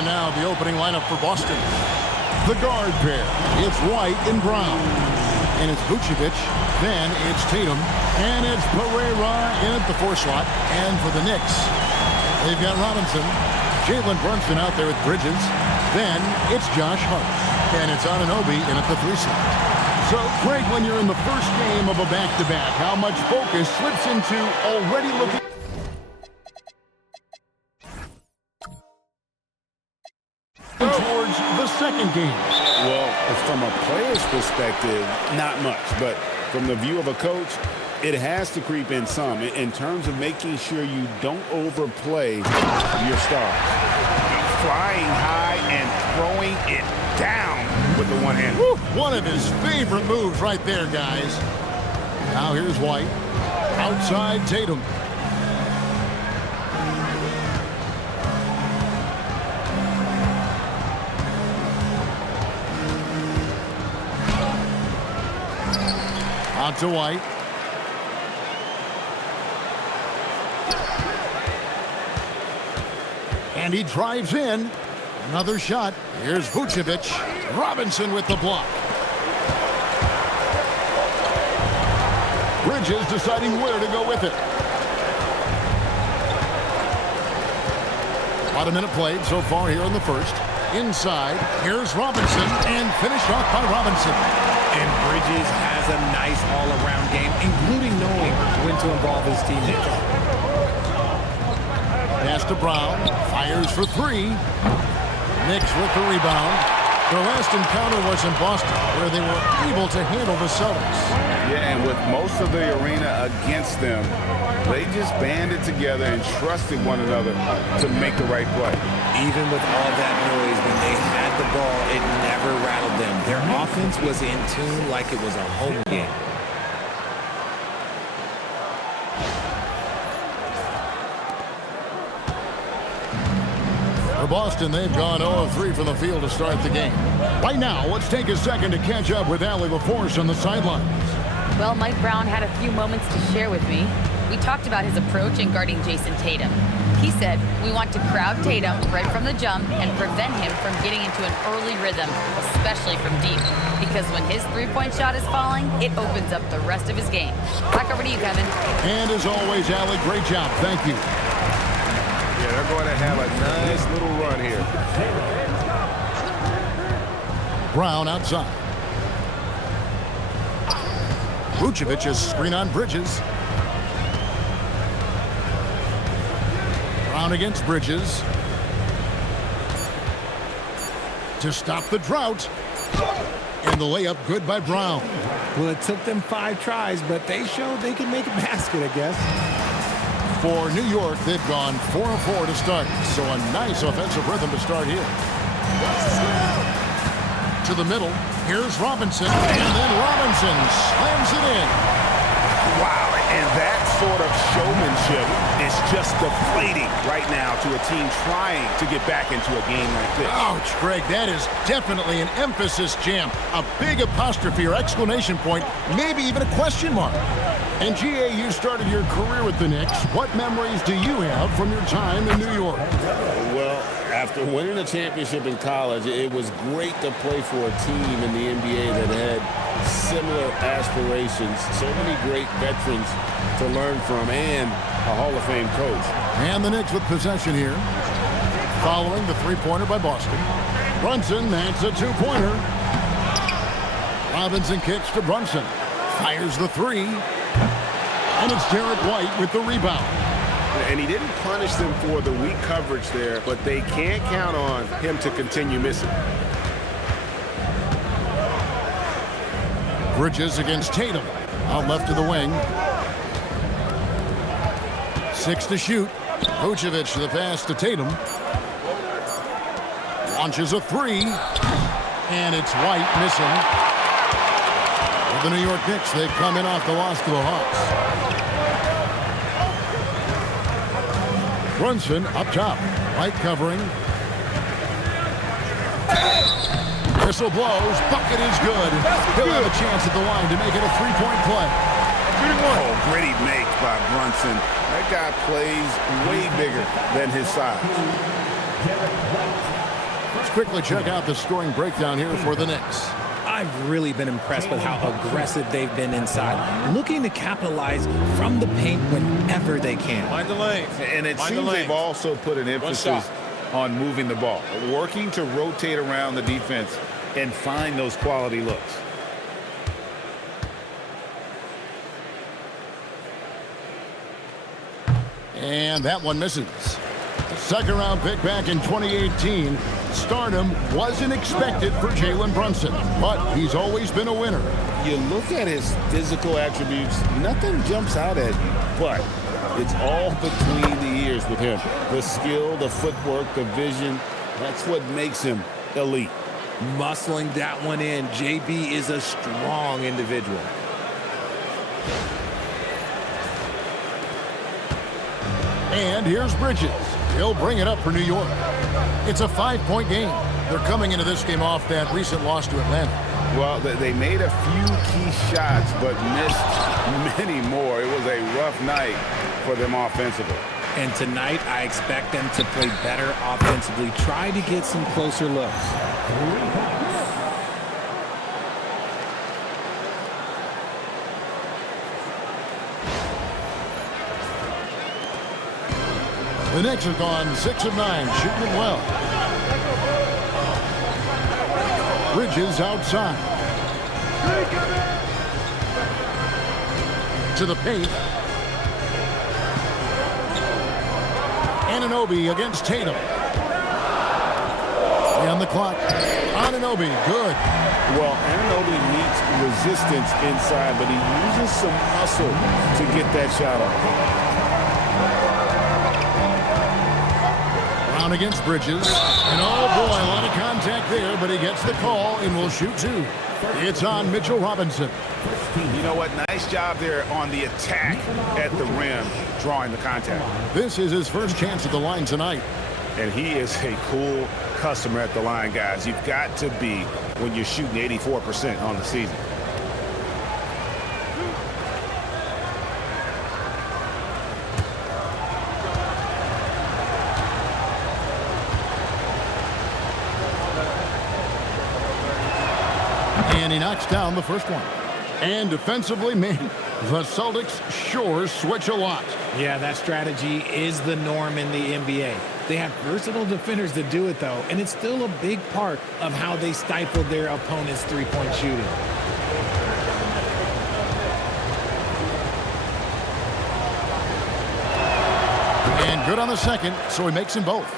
And now the opening lineup for Boston. The guard pair, it's White and Brown. And it's Vucevic, then it's Tatum, and it's Pereira in at the 4 slot. And for the Knicks, they've got Robinson, Jalen Brunson out there with Bridges. Then it's Josh Hart, and it's Anunoby in at the 3 slot. So, Craig, when you're in the first game of a back-to-back, how much focus slips into already looking towards the second game? Well, from a player's perspective, not much. But from the view of a coach, it has to creep in some in terms of making sure you don't overplay your stars. Flying high and throwing it down with the one hand. Woo, one of his favorite moves right there, guys. Now here's White. Outside Tatum. Out to White. And he drives in. Another shot. Here's Vucevic. Robinson with the block. Bridges deciding where to go with it. About a minute played so far here in the first. Inside. Here's Robinson. And finished off by Robinson. And Bridges has a nice all-around game, including knowing when to involve his teammates. Pass to Brown. Fires for 3. Knicks with the rebound. Their last encounter was in Boston, where they were able to handle the Celtics. Yeah, and with most of the arena against them, they just banded together and trusted one another to make the right play. Even with all that noise, when they had the ball, it never rattled them. Their offense was in tune like it was a home game. For Boston, they've gone 0 of 3 from the field to start the game. Right now, let's take a second to catch up with Allie LaForce on the sidelines. Well, Mike Brown had a few moments to share with me. We talked about his approach in guarding Jason Tatum. He said, we want to crowd Tatum right from the jump and prevent him from getting into an early rhythm, especially from deep. Because when his three-point shot is falling, it opens up the rest of his game. Back over to you, Kevin. And as always, Allie, great job. Thank you. Yeah, they're going to have a nice little run here. Brown outside. Vucevic's screen on Bridges. Brown against Bridges. To stop the drought. And the layup good by Brown. Well, it took them 5 tries, but they showed they can make a basket, I guess. For New York, they've gone 4 of 4 to start. So a nice offensive rhythm to start here. To the middle. Here's Robinson. And then Robinson slams it in. Wow, and that sort of showmanship is just deflating right now to a team trying to get back into a game like this. Ouch, Greg, that is definitely an emphasis jam. A big apostrophe or exclamation point, maybe even a question mark. And GA, you started your career with the Knicks. What memories do you have from your time in New York? Well, after winning a championship in college, it was great to play for a team in the NBA that had similar aspirations, so many great veterans to learn from, and a Hall of Fame coach. And the Knicks with possession here. Following the three-pointer by Boston. Brunson, that's a two-pointer. Robinson kicks to Brunson. Fires the 3. And it's Derek White with the rebound. And he didn't punish them for the weak coverage there, but they can't count on him to continue missing. Bridges against Tatum. Out left to the wing. 6 to shoot. Vucevic to the pass to Tatum. Launches a 3. And it's White missing. For the New York Knicks, they come in off the loss to the Hawks. Brunson up top. White covering. Whistle blows. Bucket is good. He'll have a chance at the line to make it a 3-point play. Oh, gritty make by Brunson. That guy plays way bigger than his size. Let's quickly check out the scoring breakdown here for the Knicks. I've really been impressed with how aggressive they've been inside, looking to capitalize from the paint whenever they can. Mind the lane. And it seems they've also put an emphasis on moving the ball, working to rotate around the defense and find those quality looks. And that one misses. Second round pick back in 2018. Stardom wasn't expected for Jalen Brunson, but he's always been a winner. You look at his physical attributes, nothing jumps out at you, but it's all between the ears with him. The skill, the footwork, the vision, that's what makes him elite. Muscling that one in. JB is a strong individual. And here's Bridges. He'll bring it up for New York. It's a 5-point game. They're coming into this game off that recent loss to Atlanta. Well, they made a few key shots, but missed many more. It was a rough night for them offensively. And tonight, I expect them to play better offensively. Try to get some closer looks. The Knicks have gone 6 of 9, shooting it well. Bridges outside. To the paint. Anunoby against Tatum. And the clock. Anunoby, good. Well, Anunoby meets resistance inside, but he uses some muscle to get that shot off. Brown against Bridges. And oh boy, a lot of contact there, but he gets the call and will shoot 2. It's on Mitchell Robinson. You know what? Nice job there on the attack at the rim, drawing the contact. This is his first chance at the line tonight. And he is a cool customer at the line, guys. You've got to be when you're shooting 84% on the season. And he knocks down the first one. And defensively, man, the Celtics sure switch a lot. Yeah, that strategy is the norm in the NBA. They have versatile defenders to do it, though, and it's still a big part of how they stifle their opponent's three-point shooting. And good on the second, so he makes them both.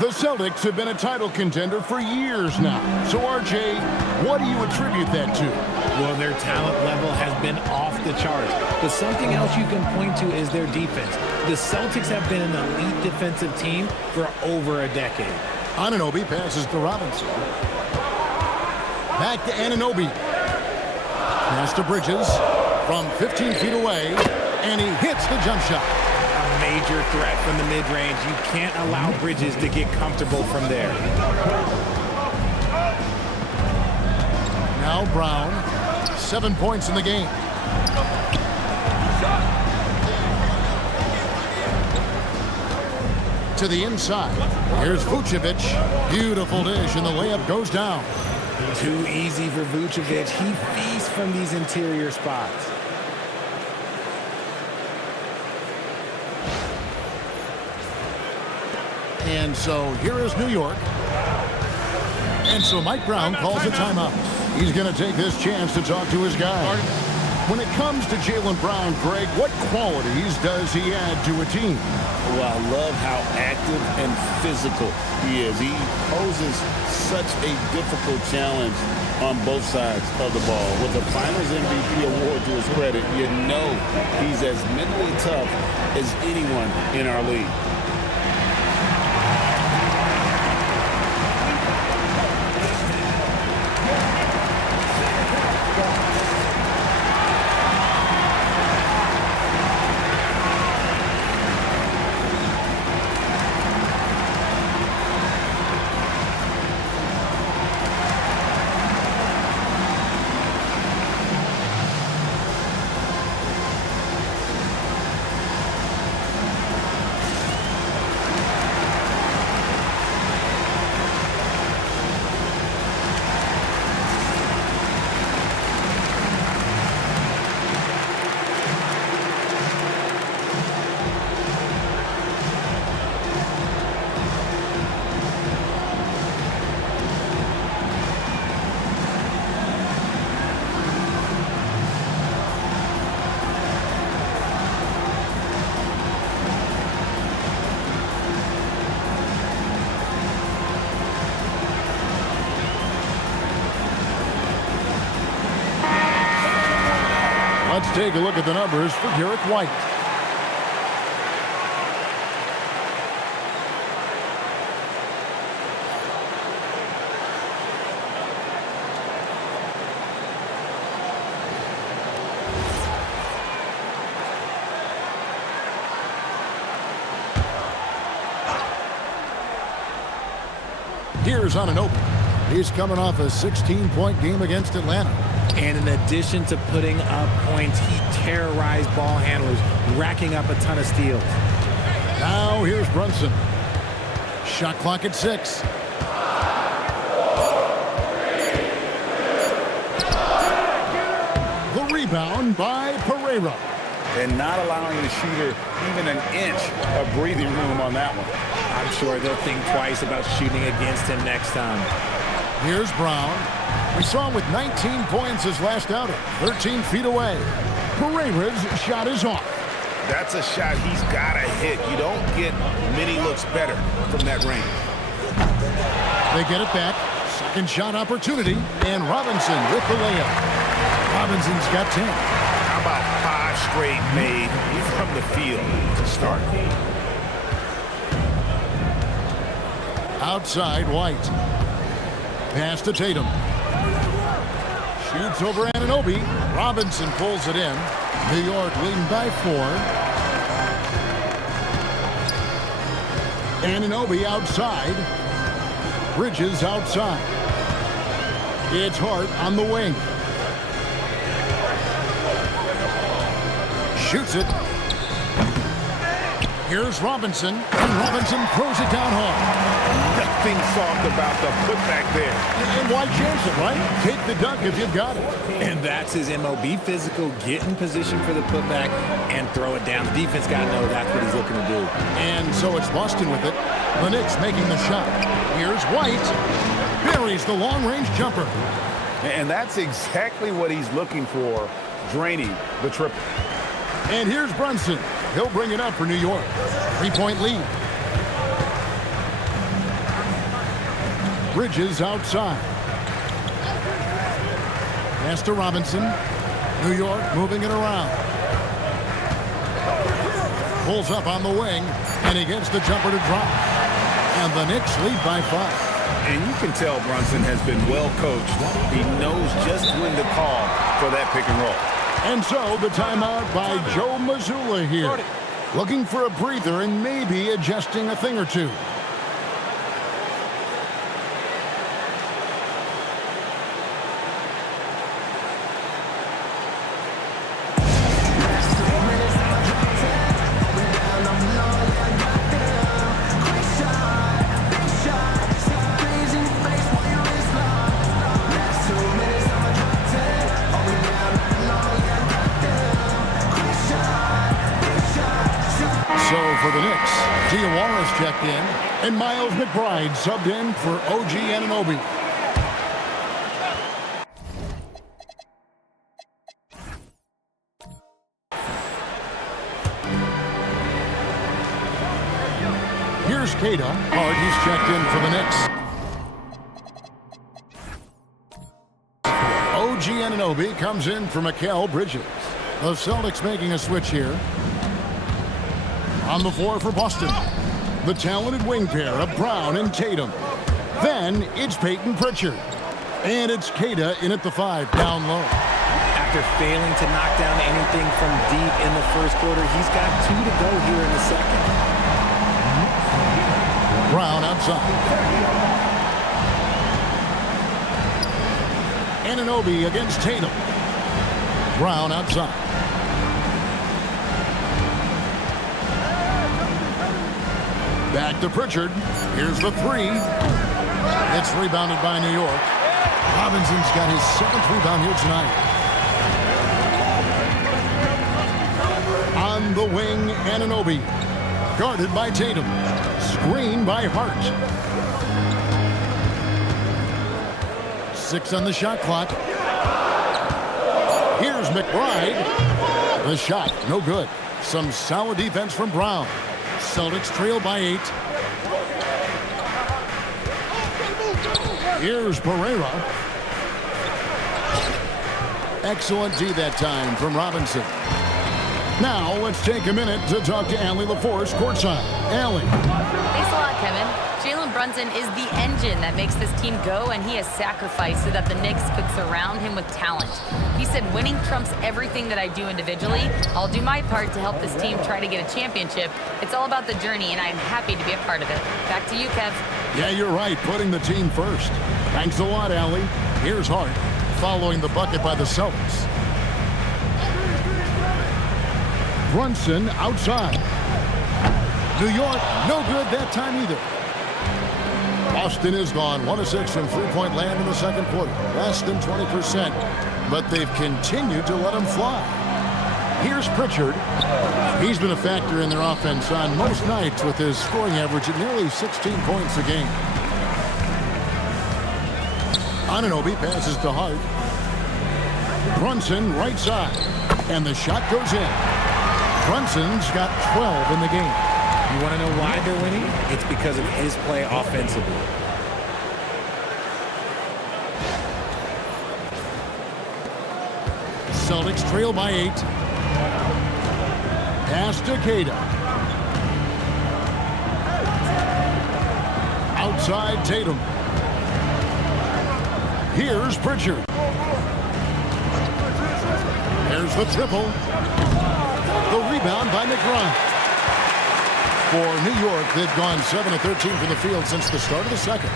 The Celtics have been a title contender for years now. So, RJ, what do you attribute that to? Well, their talent level has been off the charts. But something else you can point to is their defense. The Celtics have been an elite defensive team for over a decade. Anunoby passes to Robinson. Back to Anunoby. Pass to Bridges from 15 feet away, and he hits the jump shot. A major threat from the mid-range. You can't allow Bridges to get comfortable from there. Now Brown, 7 points in the game. To the inside. Here's Vucevic. Beautiful dish, and the layup goes down. Too easy for Vucevic. He feasts from these interior spots. And so here is New York. And so Mike Brown calls a timeout. He's going to take this chance to talk to his guy. When it comes to Jaylen Brown, Greg, what qualities does he add to a team? Well, I love how active and physical he is. He poses such a difficult challenge on both sides of the ball. With the Finals MVP award to his credit, you know he's as mentally tough as anyone in our league. Let's take a look at the numbers for Derek White. Here's Anunoby. He's coming off a 16-point game against Atlanta. And in addition to putting up points, he terrorized ball handlers, racking up a ton of steals. Now here's Brunson. Shot clock at 6. The rebound by Pereira. And not allowing the shooter even an inch of breathing room on that one. I'm sure they'll think twice about shooting against him next time. Here's Brown. We saw him with 19 points his last outing, 13 feet away. Pereira's shot is off. That's a shot he's got to hit. You don't get many looks better from that range. They get it back. Second shot opportunity. And Robinson with the layup. Robinson's got 10. How about 5 straight made from the field to start? Outside White. Pass to Tatum. Shoots over Anunoby. Robinson pulls it in. New York leading by 4. Anunoby outside. Bridges outside. It's Hart on the wing. Shoots it. Here's Robinson. And Robinson throws it down hard. Nothing soft about the putback there. And why chance it, right? Take the dunk if you've got it. And that's his MO. Be physical, get in position for the putback, and throw it down. The defense got to know that's what he's looking to do. And so it's Boston with it. The Knicks making the shot. Here's White. Buries the long-range jumper. And that's exactly what he's looking for, draining the triple. And here's Brunson. He'll bring it up for New York. 3-point lead. Bridges outside. Pass to Robinson. New York moving it around. Pulls up on the wing, and he gets the jumper to drop. And the Knicks lead by 5. And you can tell Brunson has been well coached. He knows just when to call for that pick and roll. And so the timeout by Joe Mazzulla here. Looking for a breather and maybe adjusting a thing or two. For the Knicks, Diawara's checked in, and Miles McBride subbed in for OG Anunoby. Keita. Hart, he's checked in for the Knicks. OG Anunoby comes in for Mikal Bridges. The Celtics making a switch here. On the floor for Boston, the talented wing pair of Brown and Tatum. Then it's Peyton Pritchard. And it's Keita in at the 5, down low. After failing to knock down anything from deep in the first quarter, he's got 2 to go here in the second. Brown outside. Anunoby against Tatum. Brown outside. Back to Pritchard. Here's the 3. It's rebounded by New York. Robinson's got his 7th rebound here tonight. On the wing, Anunoby. Guarded by Tatum. Screen by Hart. 6 on the shot clock. Here's McBride. The shot, no good. Some solid defense from Brown. Celtics trail by 8. Here's Pereira. Excellent D that time from Robinson. Now let's take a minute to talk to Allie LaForce courtside. Allie. Thanks a lot, Kevin. Jalen Brunson is the engine that makes this team go, and he has sacrificed so that the Knicks could surround him with talent. He said, winning trumps everything that I do individually. I'll do my part to help this team try to get a championship. It's all about the journey, and I am happy to be a part of it. Back to you, Kev. Yeah, you're right, putting the team first. Thanks a lot, Allie. Here's Hart, following the bucket by the Celtics. Brunson outside. New York, no good that time either. Boston is gone 1 of 6 from three-point land in the second quarter. Less than 20%, but they've continued to let them fly. Here's Pritchard. He's been a factor in their offense on most nights with his scoring average at nearly 16 points a game. Anunoby passes to Hart. Brunson right side. And the shot goes in. Brunson's got 12 in the game. You want to know why they're winning? It's because of his play offensively. Celtics trail by 8. Pass to Keita. Outside Tatum. Here's Pritchard. There's the triple. The rebound by McBride. For New York, they've gone 7 of 13 from the field since the start of the second.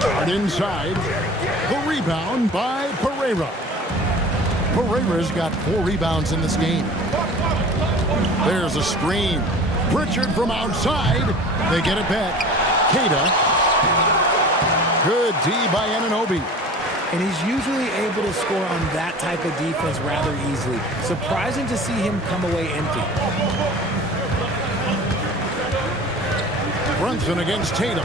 Guard inside. The rebound by Pereira. Pereira's got 4 rebounds in this game. There's a screen. Pritchard from outside. They get it back. Keita. Good D by Anunoby. And he's usually able to score on that type of defense rather easily. Surprising to see him come away empty. Brunson against Tatum.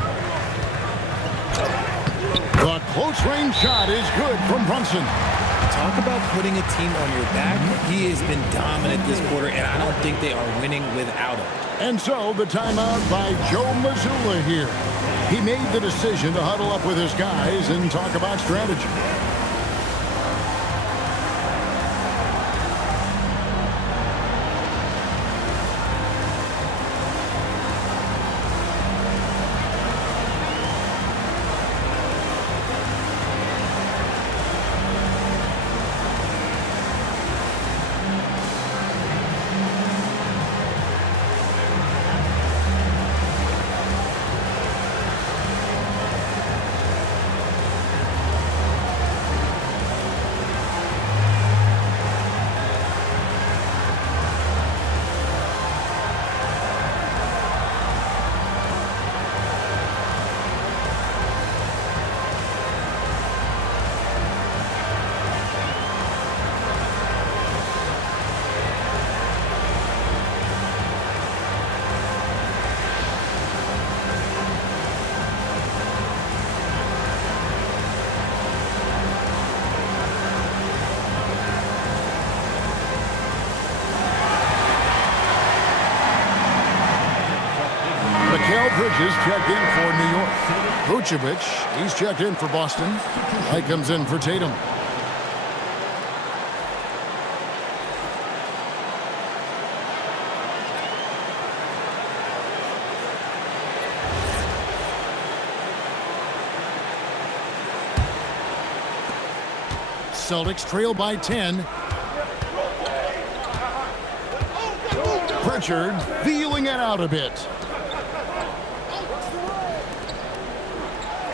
The close-range shot is good from Brunson. Talk about putting a team on your back. He has been dominant this quarter, and I don't think they are winning without him. And so the timeout by Joe Mazzulla here. He made the decision to huddle up with his guys and talk about strategy. Mikal Bridges checked in for New York. Vucevic, he's checked in for Boston. White comes in for Tatum. Celtics trail by 10. Pritchard feeling it out a bit.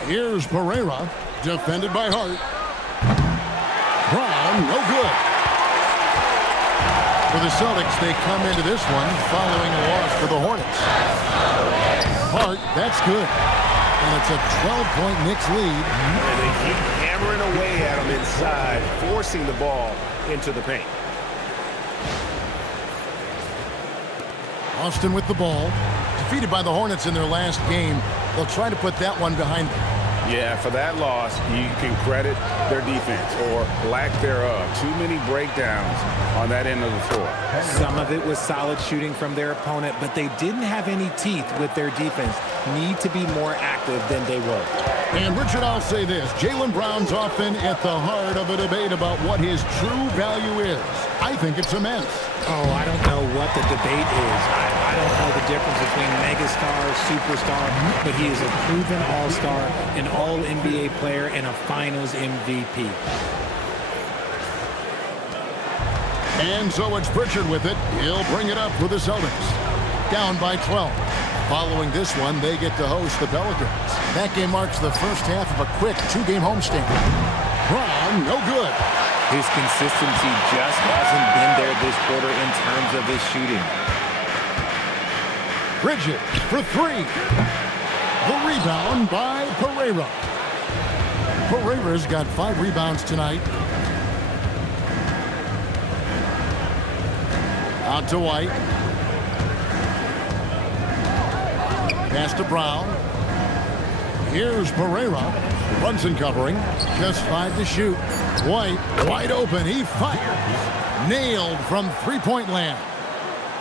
Here's Pereira, defended by Hart. Brown, no good. For the Celtics, they come into this one following a loss for the Hornets. Hart, that's good. And it's a 12-point Knicks lead. And they keep hammering away at him inside, forcing the ball into the paint. Austin with the ball. Defeated by the Hornets in their last game. They'll try to put that one behind them. Yeah, for that loss, you can credit their defense or lack thereof. Too many breakdowns on that end of the floor. Some of it was solid shooting from their opponent, but they didn't have any teeth with their defense. Need to be more active than they were. And Richard, I'll say this. Jaylen Brown's often at the heart of a debate about what his true value is. I think it's immense. Oh, I don't know what the debate is. I don't know the difference between megastar, superstar, but he is a proven all-star, an all-NBA player, and a finals MVP. And so it's Pritchard with it. He'll bring it up for the Celtics. Down by 12. Following this one, they get to host the Pelicans. That game marks the first half of a quick two-game homestand. Brown, no good. His consistency just hasn't been there this quarter in terms of his shooting. Bridges for three. The rebound by Pereira. Pereira's got 5 rebounds tonight. Out to White. Pass to Brown. Here's Pereira. Brunson covering. Just 5 to shoot. White wide open. He fires. Nailed from three-point land.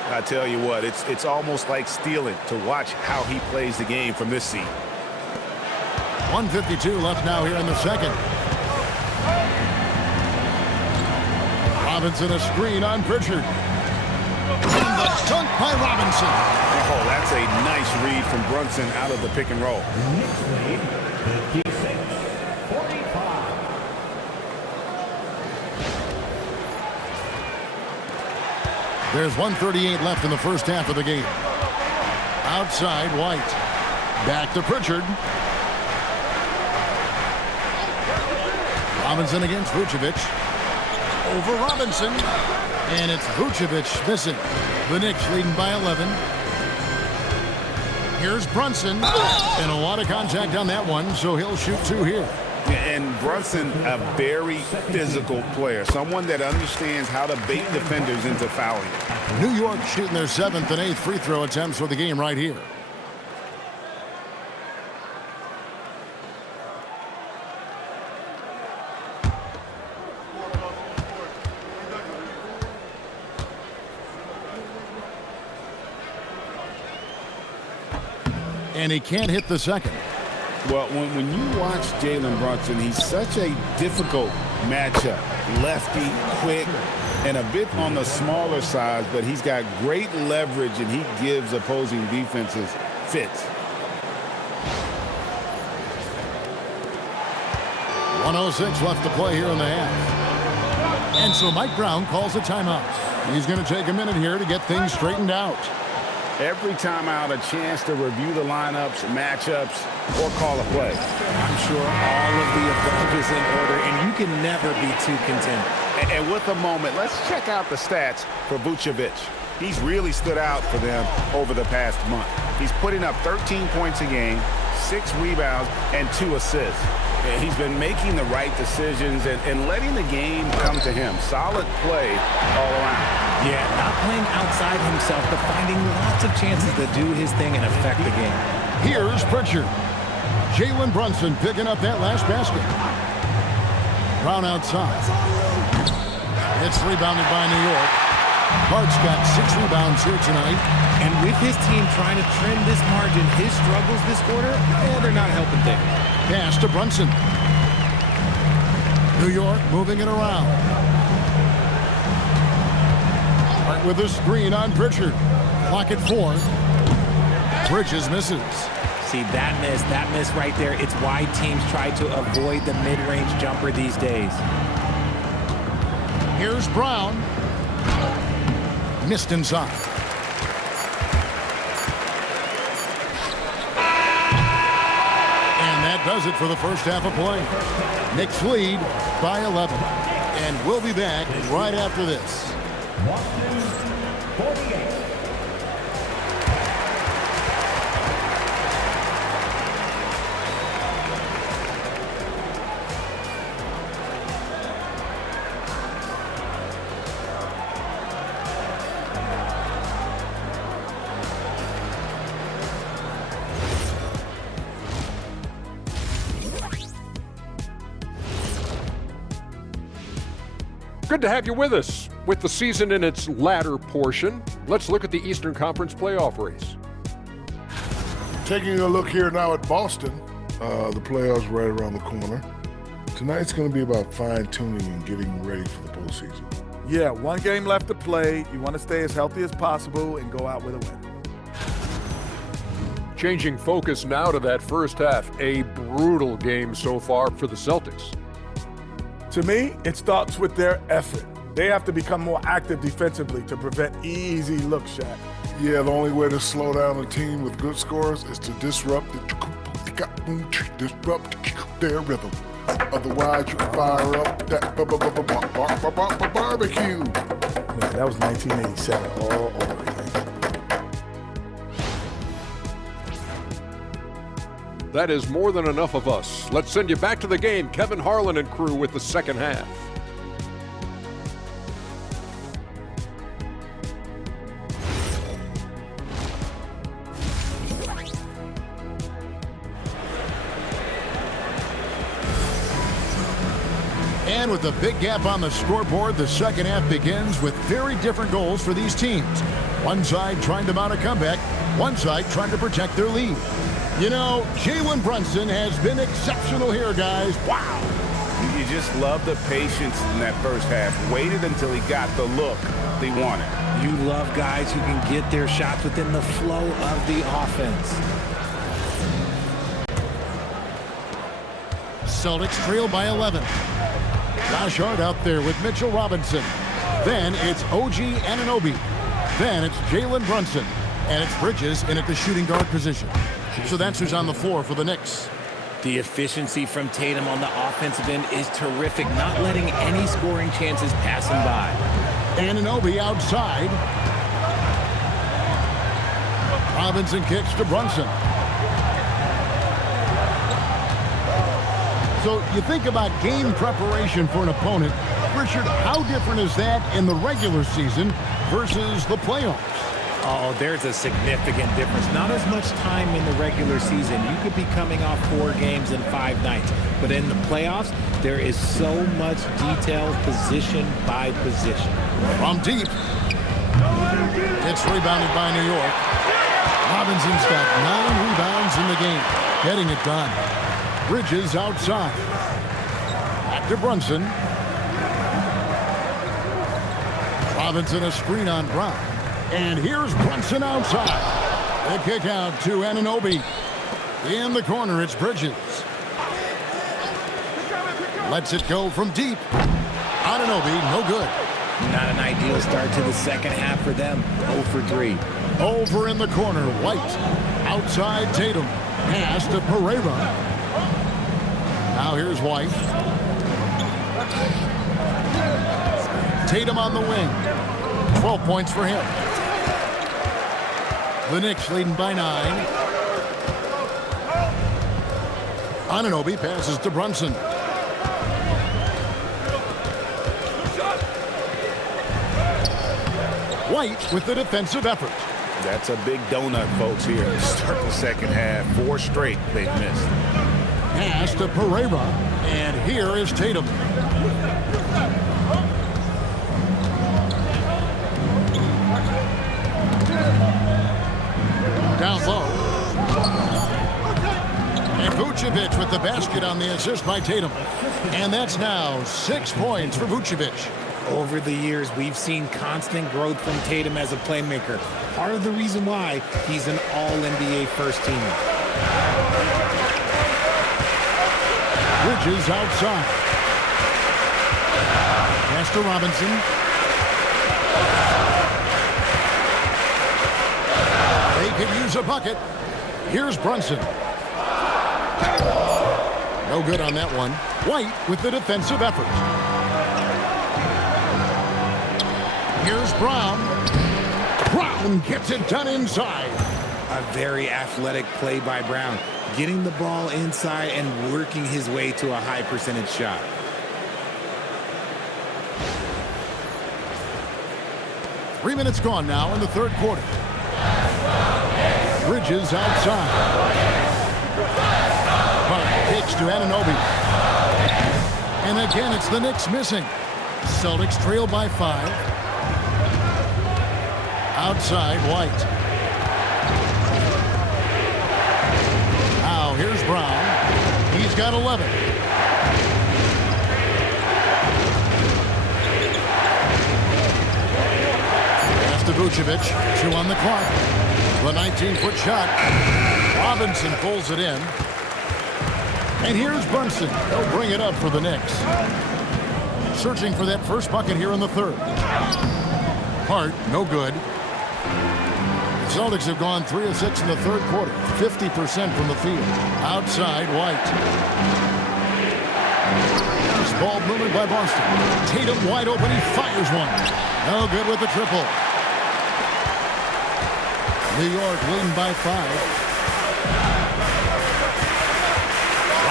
I tell you what, it's almost like stealing to watch how he plays the game from this seat. 1:52 left now here in the second. Robinson a screen on Pritchard. And the dunk by Robinson. Oh, that's a nice read from Brunson out of the pick and roll. There's 1:38 left in the first half of the game. Outside, White. Back to Pritchard. Robinson against Vucevic. Over Robinson. And it's Vucevic missing. The Knicks leading by 11. Here's Brunson. And a lot of contact on that one, so he'll shoot 2 here. And Brunson, a very physical player, someone that understands how to bait defenders into fouling. New York shooting their 7th and 8th free throw attempts for the game right here. And he can't hit the second. Well, when you watch Jaylen Brunson, he's such a difficult matchup. Lefty, quick, and a bit on the smaller side, but he's got great leverage, and he gives opposing defenses fits. 1:06 left to play here in the half. And so Mike Brown calls a timeout. He's going to take a minute here to get things straightened out. Every timeout, a chance to review the lineups, matchups, or call a play. I'm sure all of the above is in order, and you can never be too content. And with a moment, let's check out the stats for Vucevic. He's really stood out for them over the past month. He's putting up 13 points a game, 6 rebounds, and 2 assists. And he's been making the right decisions and letting the game come to him. Solid play all around. Yeah, not playing outside himself, but finding lots of chances to do his thing and affect the game. Here's Pritchard. Jaylen Brunson picking up that last basket. Brown outside. It's rebounded by New York. Hart's got 6 rebounds here tonight. And with his team trying to trim this margin, his struggles this quarter, they're not helping things. Pass to Brunson. New York moving it around. Right with a screen on Pritchard. Clock at 4. Bridges misses. See, that miss right there, it's why teams try to avoid the mid-range jumper these days. Here's Brown. Missed inside. And that does it for the first half of play. Knicks lead by 11. And we'll be back right after this. Boston 48. Good to have you with us. With the season in its latter portion, let's look at the Eastern Conference playoff race. Taking a look here now at Boston, the playoffs right around the corner. Tonight's going to be about fine-tuning and getting ready for the postseason. Yeah, one game left to play. You want to stay as healthy as possible and go out with a win. Changing focus now to that first half, a brutal game so far for the Celtics. To me, it starts with their effort. They have to become more active defensively to prevent easy look shots. Yeah, the only way to slow down a team with good scores is to disrupt their rhythm. Otherwise, you can fire up that barbecue. Man, that was 1987 all over again. That is more than enough of us. Let's send you back to the game. Kevin Harlan and crew with the second half. And with a big gap on the scoreboard, the second half begins with very different goals for these teams. One side trying to mount a comeback, one side trying to protect their lead. You know, Jalen Brunson has been exceptional here, guys. Wow. You just love the patience in that first half. Waited until he got the look they wanted. You love guys who can get their shots within the flow of the offense. Celtics trail by 11. Josh Hart out there with Mitchell Robinson. Then it's OG Anunoby. Then it's Jalen Brunson. And it's Bridges in at the shooting guard position. So that's who's on the floor for the Knicks. The efficiency from Tatum on the offensive end is terrific, not letting any scoring chances pass him by. Anunoby outside. Robinson kicks to Brunson. So you think about game preparation for an opponent. Richard, how different is that in the regular season versus the playoffs? Oh, there's a significant difference. Not as much time in the regular season. You could be coming off 4 games in 5 nights. But in the playoffs, there is so much detail position by position. From deep. It's rebounded by New York. Robinson's got 9 rebounds in the game. Getting it done. Bridges outside. Back to Brunson. Robinson a screen on Brown. And here's Brunson outside. The kick out to Anunoby. In the corner, it's Bridges. Lets it go from deep. Anunoby, no good. Not an ideal start to the second half for them. 0 for 3. Over in the corner, White. Outside Tatum. Pass to Pereira. Now here's White. Tatum on the wing. 12 points for him. The Knicks leading by 9. Anunoby passes to Brunson. White with the defensive effort. That's a big donut, folks, here to start the second half. 4 straight they've missed. Pass to Pereira. And here is Tatum. Down low. And Vucevic with the basket on the assist by Tatum. And that's now 6 points for Vucevic. Over the years, we've seen constant growth from Tatum as a playmaker. Part of the reason why he's an all-NBA first teamer. Bridges outside. Pass to Robinson. They could use a bucket. Here's Brunson. No good on that one. White with the defensive effort. Here's Brown. Brown gets it done inside. A very athletic play by Brown, getting the ball inside and working his way to a high percentage shot. Three minutes gone now in the third quarter. Bridges outside. But kicks to Anunoby. And again, it's the Knicks missing. Celtics trail by 5. Outside, White. Now, here's Brown. He's got 11. Pass to Vucevic. 2 on the clock. The 19-foot shot. Robinson pulls it in. And here's Brunson. He'll bring it up for the Knicks. Searching for that first bucket here in the third. Hart, no good. The Celtics have gone 3 of 6 in the third quarter. 50% from the field. Outside, White. This ball movement by Boston. Tatum wide open. He fires one. No good with the triple. New York leading by 5.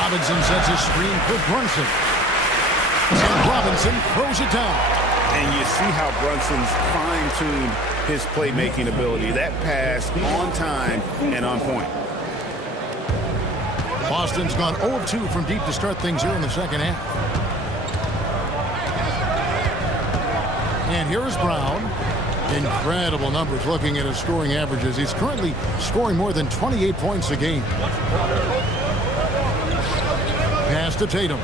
Robinson sets a screen for Brunson. And Robinson throws it down. And you see how Brunson's fine-tuned his playmaking ability. That pass on time and on point. Boston's gone 0 of 2 from deep to start things here in the second half. And here's Brown. Incredible numbers looking at his scoring averages. He's currently scoring more than 28 points a game. Pass to Tatum.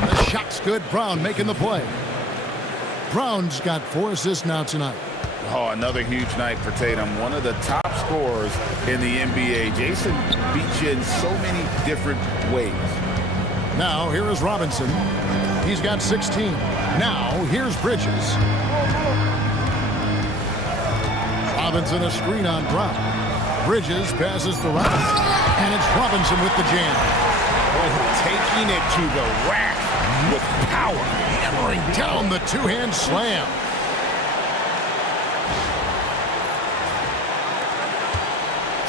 The shot's good. Brown making the play. Brown's got 4 assists now tonight. Oh, another huge night for Tatum. One of the top scorers in the NBA. Jason beats you in so many different ways. Now, here is Robinson. He's got 16. Now, here's Bridges. Robinson a screen on Brown. Bridges passes to Robinson. And it's Robinson with the jam. Oh, taking it to the rack with power. Hammering down the two-hand slam.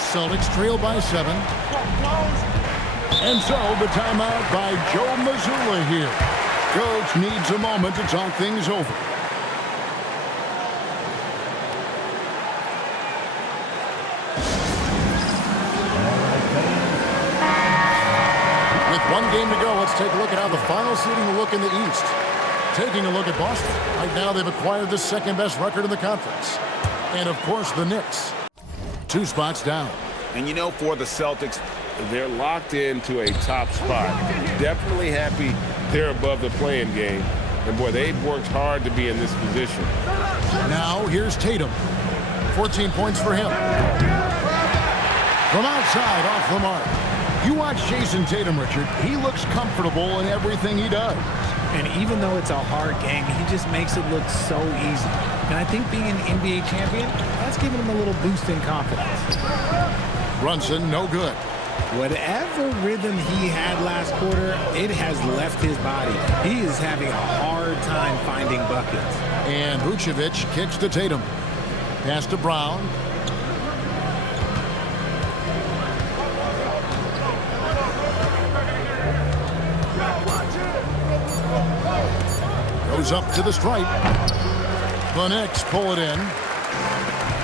Celtics trail by 7. And so the timeout by Joe Mazzulla here. Coach needs a moment to talk things over. With 1 game to go, let's take a look at how the final seeding will look in the East. Taking a look at Boston. Right now, they've acquired the second-best record in the conference. And, of course, the Knicks. 2 spots down. And, you know, for the Celtics, they're locked into a top spot. Definitely happy they're above the play-in game. And, boy, they've worked hard to be in this position. Now, here's Tatum. 14 points for him. From outside, off the mark. You watch Jason Tatum, Richard. He looks comfortable in everything he does. And even though it's a hard game, he just makes it look so easy. And I think being an NBA champion, that's given him a little boost in confidence. Brunson, no good. Whatever rhythm he had last quarter, it has left his body. He is having a hard time finding buckets. And Vucevic kicks to Tatum. Pass to Brown. Goes up to the stripe. The Knicks pull it in.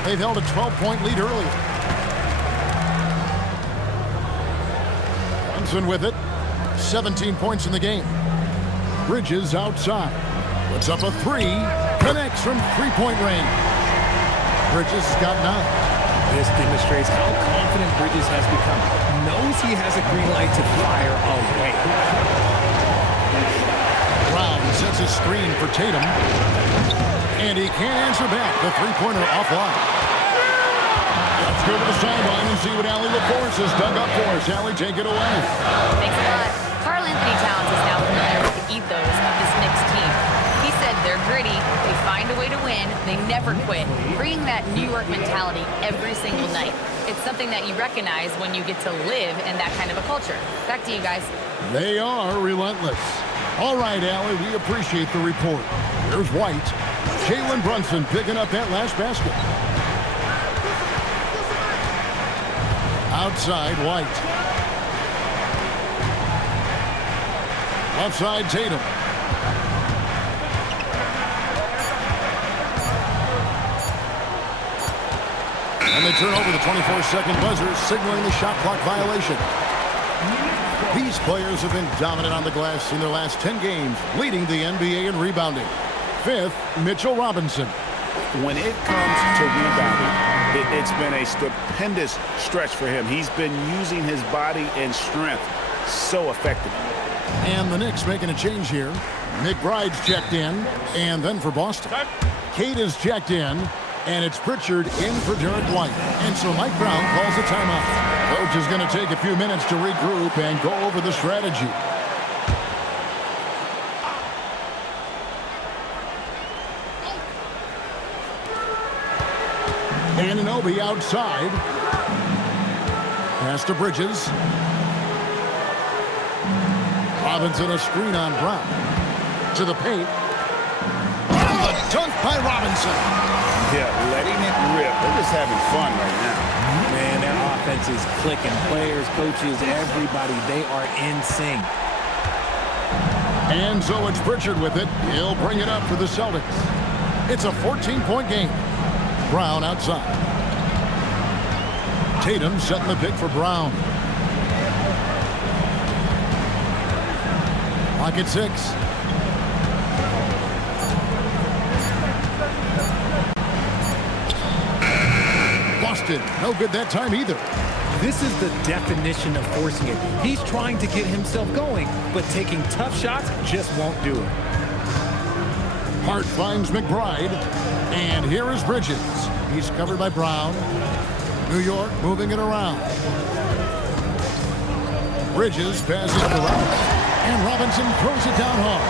They've held a 12-point lead earlier. Brunson with it. 17 points in the game. Bridges outside. Puts up a 3. Connects from 3-point range. Bridges has got 9. This demonstrates how confident Bridges has become. Knows he has a green light to fire away. Brown sets a screen for Tatum. And he can't answer back. The three-pointer offline. Let's go to the sideline and see what Allie LaForce has dug up for us. Allie, take it away. Thanks a lot. Karl Anthony Towns is now familiar with the ethos of this Knicks team. He said they're gritty, they find a way to win, they never quit, bringing that New York mentality every single night. It's something that you recognize when you get to live in that kind of a culture. Back to you guys. They are relentless. All right, Allie, we appreciate the report. Here's White. Jalen Brunson picking up that last basket. Outside, White. Left side, Tatum. And they turn over the 24-second buzzer, signaling the shot clock violation. These players have been dominant on the glass in their last 10 games, leading the NBA in rebounding. Fifth, Mitchell Robinson. When it comes to rebounding, it's been a stupendous stretch for him. He's been using his body and strength so effectively. And the Knicks making a change here. McBride's checked in, and then for Boston. Kate is checked in, and it's Pritchard in for Derek White. And so Mike Brown calls a timeout. Coach is going to take a few minutes to regroup and go over the strategy. Anunoby outside. Pass to Bridges. Robinson a screen on Brown. To the paint. And the dunk by Robinson. Yeah, letting it rip. They're just having fun right now. Man, their offense is clicking. Players, coaches, everybody, they are in sync. And so it's Pritchard with it. He'll bring it up for the Celtics. It's a 14-point game. Brown outside. Tatum setting the pick for Brown. Clock at 6. Boston, no good that time either. This is the definition of forcing it. He's trying to get himself going, but taking tough shots just won't do it. Hart finds McBride, and here is Bridges. He's covered by Brown. New York moving it around. Bridges passes to Robinson, and Robinson throws it down hard.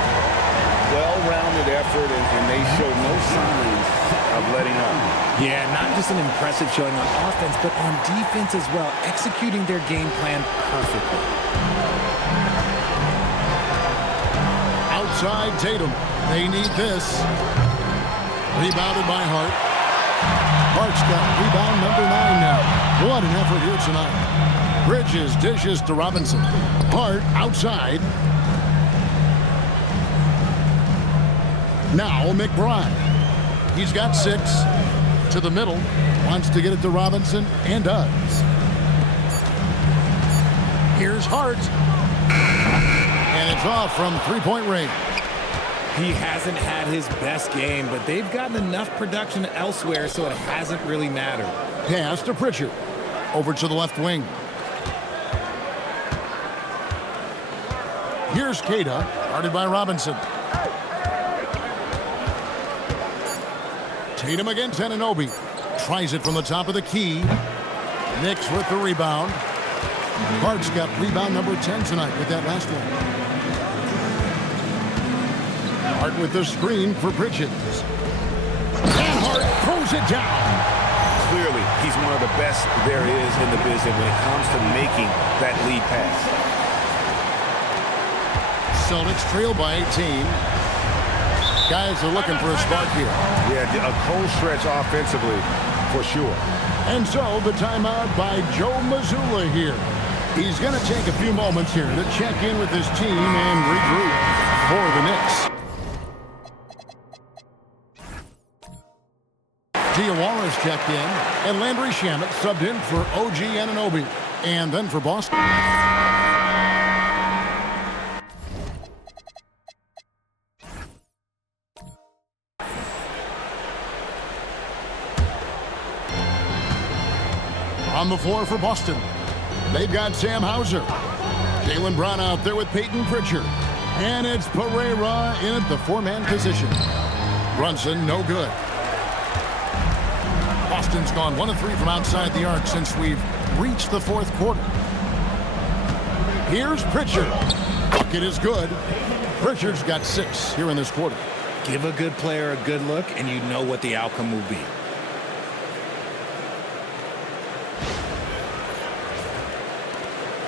Well-rounded effort, and they show no signs of letting up. Yeah, not just an impressive showing on offense, but on defense as well, executing their game plan perfectly. Outside Tatum. They need this. Rebounded by Hart. Hart's got rebound number 9 now. What an effort here tonight. Bridges dishes to Robinson. Hart outside. Now McBride. He's got 6. To the middle. Wants to get it to Robinson and does. Here's Hart. And it's off from three-point range. He hasn't had his best game, but they've gotten enough production elsewhere, so it hasn't really mattered. Pass to Pritchard. Over to the left wing. Here's Queta, guarded by Robinson. Tatum against Anunoby. Tries it from the top of the key. Knicks with the rebound. Hart's got rebound number 10 tonight with that last one. Hart with the screen for Bridges. And Hart throws it down. Clearly, he's one of the best there is in the business when it comes to making that lead pass. Celtics trail by 18. Guys are looking for a spark here. Yeah, a cold stretch offensively for sure. And so the timeout by Joe Mazzulla here. He's going to take a few moments here to check in with his team and regroup for the Knicks. Diawara's checked in, and Landry Shamet subbed in for OG Anunoby, and then for Boston. On the floor for Boston, they've got Sam Hauser. Jaylen Brown out there with Peyton Pritchard. And it's Pereira in at the four-man position. Brunson, no good. Boston's gone 1 of 3 from outside the arc since we've reached the fourth quarter. Here's Pritchard. Bucket is good. Pritchard's got 6 here in this quarter. Give a good player a good look, and you know what the outcome will be.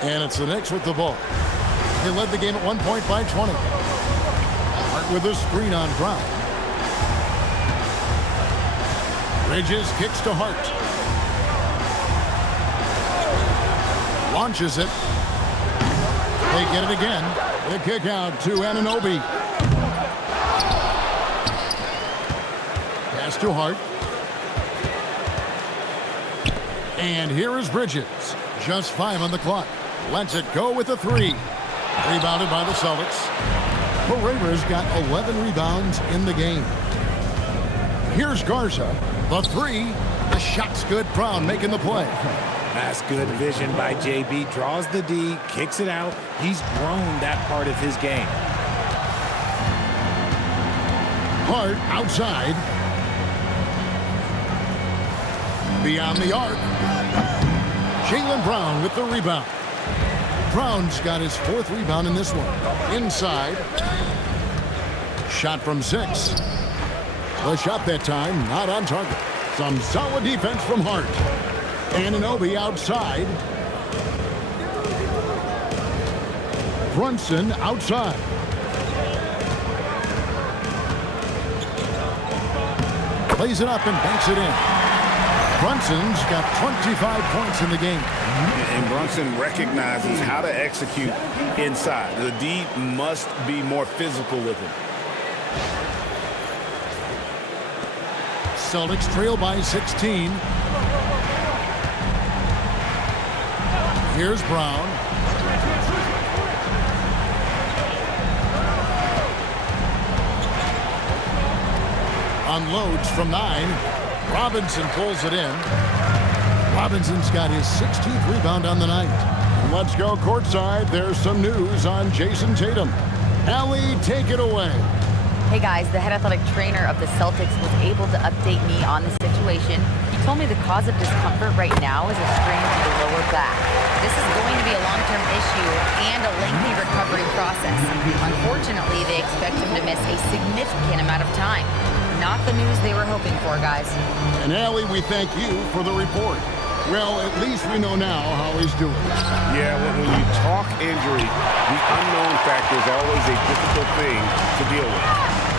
And it's the Knicks with the ball. They led the game at 1 point by 20. Hart with a screen on Brown. Bridges kicks to Hart. Launches it. They get it again. The kick out to Anunoby. Pass to Hart. And here is Bridges. Just 5 on the clock. Lets it go with a 3. Rebounded by the Celtics. Pereira's got 11 rebounds in the game. Here's Garza. The 3. The shot's good. Brown making the play. That's good vision by JB. Draws the D, kicks it out. He's grown that part of his game. Hart outside. Beyond the arc. Jaylen Brown with the rebound. Brown's got his 4th rebound in this one. Inside. Shot from 6. The shot that time, not on target. Some solid defense from Hart. Anunoby outside. Brunson outside. Plays it up and banks it in. Brunson's got 25 points in the game. And Brunson recognizes how to execute inside. The D must be more physical with him. Celtics trail by 16. Here's Brown. Unloads from 9. Robinson pulls it in. Robinson's got his 16th rebound on the night. Let's go courtside. There's some news on Jason Tatum. Allie, take it away. Hey guys, the head athletic trainer of the Celtics was able to update me on the situation. He told me the cause of discomfort right now is a strain to the lower back. This is going to be a long-term issue and a lengthy recovery process. Unfortunately, they expect him to miss a significant amount of time. Not the news they were hoping for, guys. And Allie, we thank you for the report. Well, at least we know now how he's doing. Yeah, when you talk injury, the unknown factor is always a difficult thing to deal with.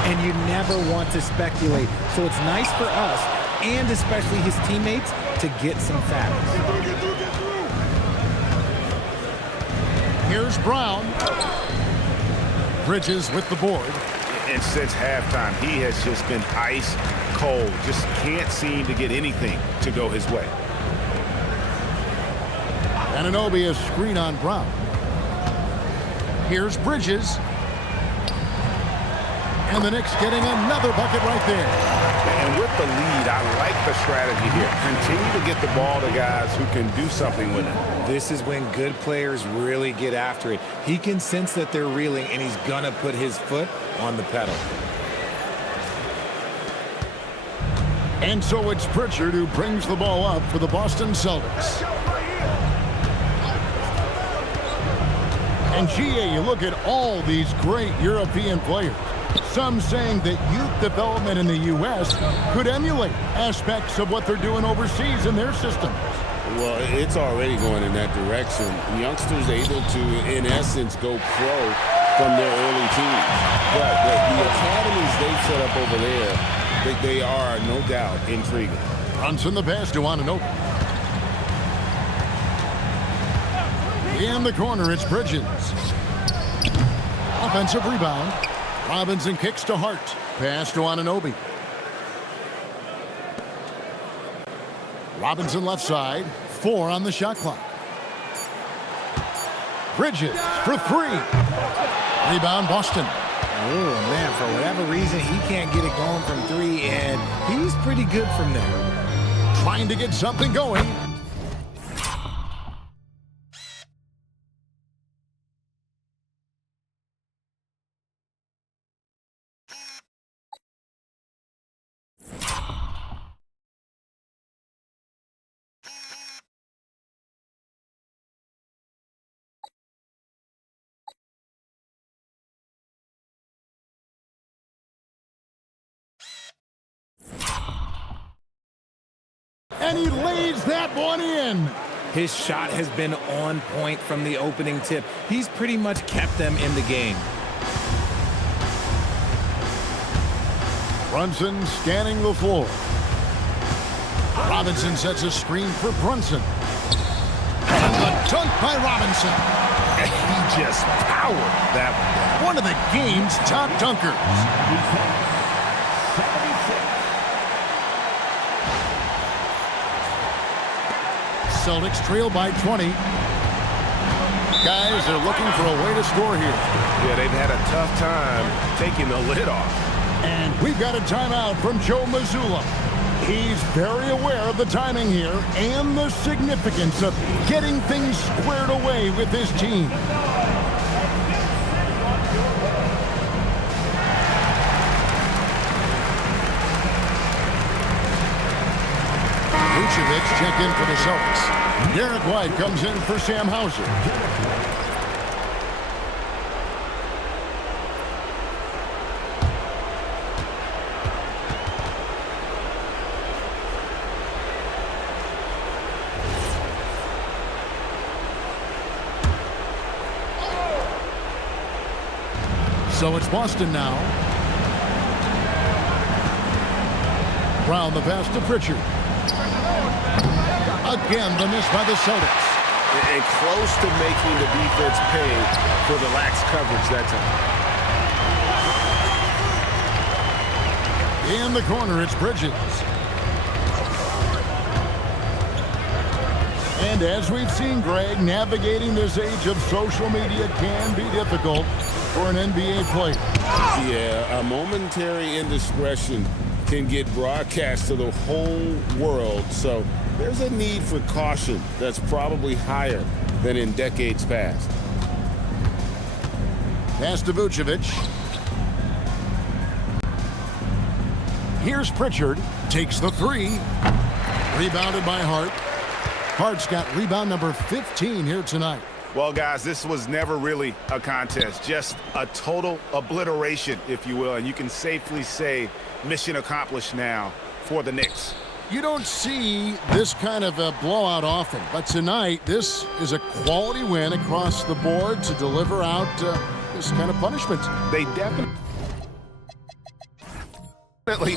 And you never want to speculate. So it's nice for us, and especially his teammates, to get some facts. Here's Brown. Bridges with the board. And since halftime, he has just been ice cold. Just can't seem to get anything to go his way. Anunoby, a screen on Brown. Here's Bridges. And the Knicks getting another bucket right there. And with the lead, I like the strategy here. Continue to get the ball to guys who can do something with it. This is when good players really get after it. He can sense that they're reeling, and he's going to put his foot on the pedal. And so it's Pritchard who brings the ball up for the Boston Celtics. And GA, you look at all these great European players. Some saying that youth development in the U.S. could emulate aspects of what they're doing overseas in their system. Well, it's already going in that direction. Youngsters able to, in essence, go pro from their early teens. But the academies they've set up over there, they are, no doubt, intriguing. Brunson the pass to Anunoby. In the corner, it's Bridges. Offensive rebound. Robinson kicks to Hart. Pass to Anunoby. Robinson left side. 4 on the shot clock. Bridges for 3. Rebound Boston. Oh, man, for whatever reason, he can't get it going from 3, and he's pretty good from there. Trying to get something going. and he lays that one in. His shot has been on point from the opening tip. He's pretty much kept them in the game. Brunson scanning the floor. Robinson sets a screen for Brunson. And the dunk by Robinson. He just powered that one. One of the game's top dunkers. Celtics trail by 20. Guys are looking for a way to score here. Yeah, they've had a tough time taking the lid off. And we've got a timeout from Joe Mazzulla. He's very aware of the timing here and the significance of getting things squared away with his team. Vucevic check in for the Celtics. Derek White comes in for Sam Hauser. So it's Boston now. Brown the pass to Pritchard. Again, the miss by the Celtics. And close to making the defense pay for the lax coverage that time. In the corner, it's Bridges. And as we've seen, Greg, navigating this age of social media can be difficult for an NBA player. Yeah, a momentary indiscretion can get broadcast to the whole world, so there's a need for caution that's probably higher than in decades past. Pass to Vucevic. Here's Pritchard. Takes the three. Rebounded by Hart. Hart's got rebound number 15 here tonight. Well, guys, this was never really a contest, just a total obliteration, if you will, and you can safely say mission accomplished now for the Knicks. You don't see this kind of a blowout often, but tonight this is a quality win across the board to deliver out this kind of punishment. They definitely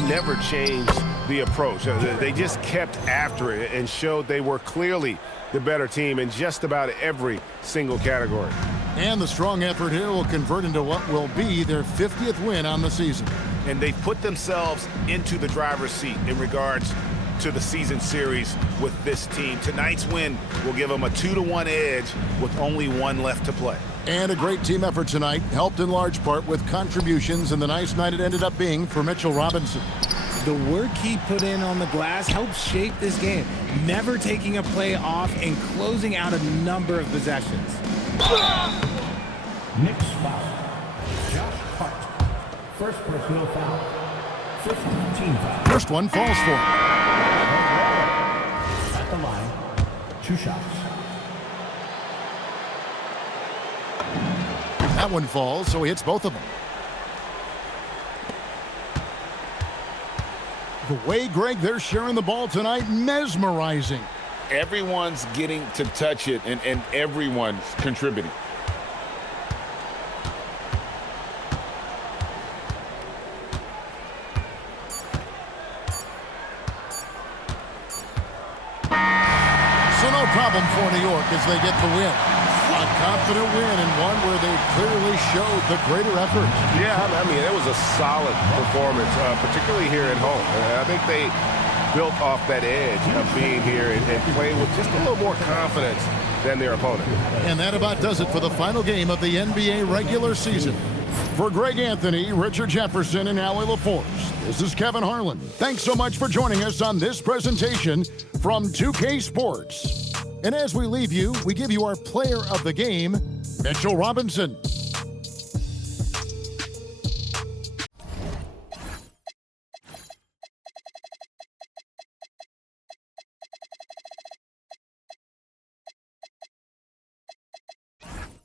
never changed the approach. They just kept after it and showed they were clearly the better team in just about every single category. And the strong effort here will convert into what will be their 50th win on the season. And they've put themselves into the driver's seat in regards to the season series with this team. Tonight's win will give them a 2-1 edge with only one left to play. And a great team effort tonight, helped in large part with contributions, and the nice night it ended up being for Mitchell Robinson. The work he put in on the glass helped shape this game, never taking a play off and closing out a number of possessions. Knicks foul. Josh Hart. First personal foul. First team foul. First one falls for him. At the line, 2 shots. That one falls, so he hits both of them. The way, Greg, they're sharing the ball tonight, mesmerizing. Everyone's getting to touch it, and everyone's contributing. So no problem for New York as they get the win. A confident win and one where they clearly showed the greater effort. Yeah, I mean, it was a solid performance, particularly here at home. I think they built off that edge of being here and playing with just a little more confidence than their opponent. And that about does it for the final game of the NBA regular season. For Greg Anthony, Richard Jefferson, and Allie LaForce, this is Kevin Harlan. Thanks so much for joining us on this presentation from 2K Sports. And as we leave you, we give you our player of the game, Mitchell Robinson.